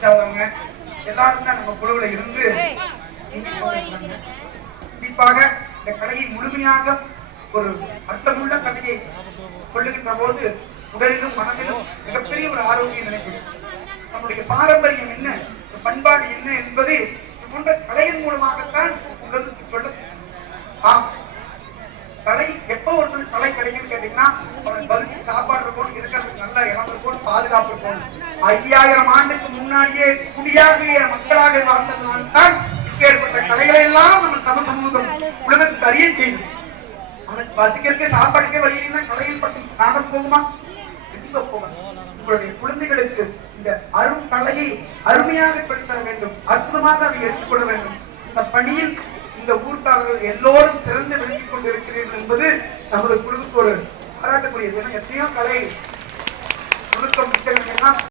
படிச்சவங்க எல்லாருமே நம்ம குழுவில் இருந்து கண்டிப்பாக இந்த கலையை முழுமையாக ஒரு அர்த்தமுள்ள கதையை கொள்ளுகின்ற போது உடலிலும் மனதிலும் மிகப்பெரிய ஒரு ஆரோக்கியம் நினைக்கிறது நம்முடைய பாரம்பரியம் என்ன பண்பாடு என்ன என்பது இது போன்ற கலையின் மூலமாகத்தான் உலகத்துக்கு சொல்ல ஆம். கலை எப்போ ஒரு கலை கிடைக்கும்னு கேட்டீங்கன்னா அவனுக்கு பகுதி சாப்பாடு இருக்கும் இருக்கிறதுக்கு நல்ல இடம் இருக்கும் பாதுகாப்பு இருக்கும். ஐயாயிரம் ஆண்டுக்கு முன் குடியாக மக்களாக வாழ்ந்ததுனால தான் இப்பேற்பட்ட கலைகளை எல்லாம் நம்ம தமிழ் சமூகம் உலகத்துக்கு அறிய செய்யும் அவனுக்கு பசிக்கிறதுக்கு சாப்பாட்டுக்கே வழி இல்லைன்னா கலையில் பற்றி நாடகம் போகுமா? கண்டிப்பா போகாது. உங்களுடைய குழந்தைகளுக்கு இந்த அரும் கலையை அருமையாக சொல்லித்தர வேண்டும். அற்புதமாக அதை எடுத்துக்கொள்ள வேண்டும். இந்த பணியில் இந்த ஊர்க்காரர்கள் எல்லோரும் சிறந்து விளங்கிக் கொண்டிருக்கிறீர்கள் என்பது நமது குழுவுக்கு ஒரு பாராட்டக்கூடியது. ஏன்னா எத்தனையோ கலை நுணுக்கம் மிக்கவர்கள்